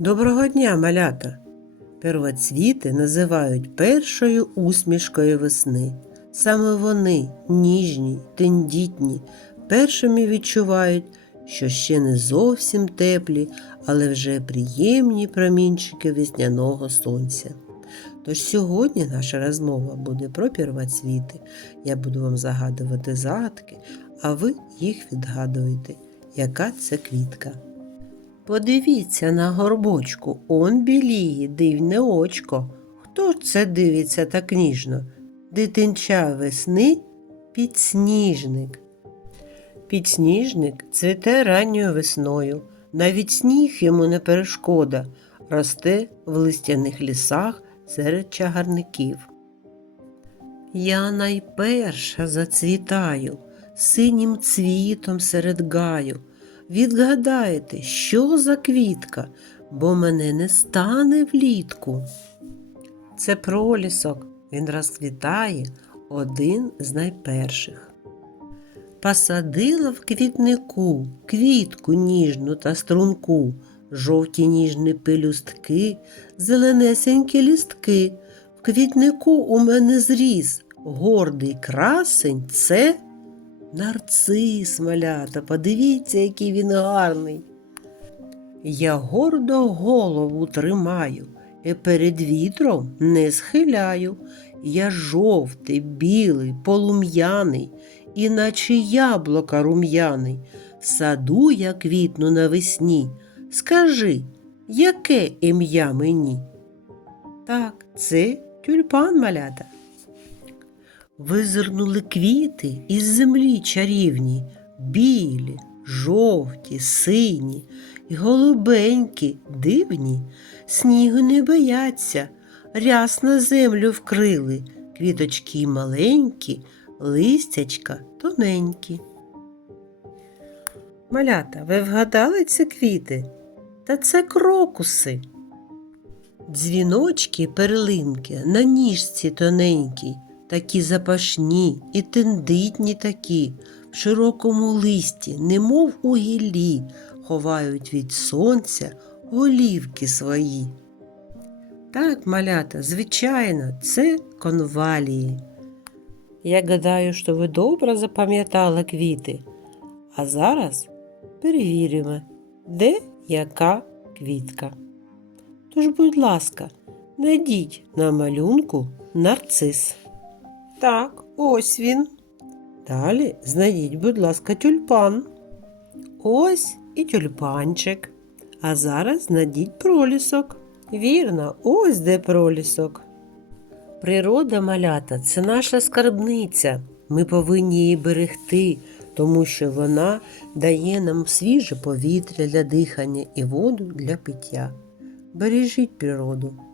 Доброго дня, малята! Первоцвіти називають першою усмішкою весни. Саме вони, ніжні, тендітні, першими відчувають, що ще не зовсім теплі, але вже приємні промінчики весняного сонця. Тож сьогодні наша розмова буде про первоцвіти. Я буду вам загадувати загадки, а ви їх відгадуєте, яка це квітка. Подивіться на горбочку, он біліє дивне очко. Хто ж це дивиться так ніжно? Дитинча весни підсніжник. Підсніжник цвіте ранньою весною. Навіть сніг йому не перешкода, росте в листяних лісах серед чагарників. Я найперша зацвітаю синім цвітом серед гаю. Відгадаєте, що за квітка, бо мене не стане влітку. Це пролісок, він розквітає один з найперших. Посадила в квітнику квітку ніжну та струнку, жовті ніжні пелюстки, зеленесенькі лістки. В квітнику у мене зріс гордий красень це нарцис, малята. Подивіться, який він гарний. Я гордо голову тримаю і перед вітром не схиляю. Я жовтий, білий, полум'яний, іначе яблука рум'яний. В саду я квітну навесні. Скажи, яке ім'я мені? Так, це тюльпан малята. Визирнули квіти із землі чарівні, білі, жовті, сині й голубенькі, дивні, снігу не бояться, ряс на землю вкрили, квіточки маленькі, листячка тоненькі. Малята, ви вгадали ці квіти? Та це крокуси. Дзвіночки, перлинки на ніжці тоненькій, такі запашні і тендитні такі, в широкому листі, немов у гіллі, ховають від сонця голівки свої. Так, малята, звичайно, це конвалії. Я гадаю, що ви добре запам'ятали квіти. А зараз перевіримо, де яка квітка. Тож, будь ласка, найдіть на малюнку нарцис. Так, ось він. Далі знайдіть, будь ласка, тюльпан. Ось і тюльпанчик. А зараз знайдіть пролісок. Вірно, ось де пролісок. Природа малята це наша скарбниця. Ми повинні її берегти, тому що вона дає нам свіже повітря для дихання і воду для пиття. Бережіть природу.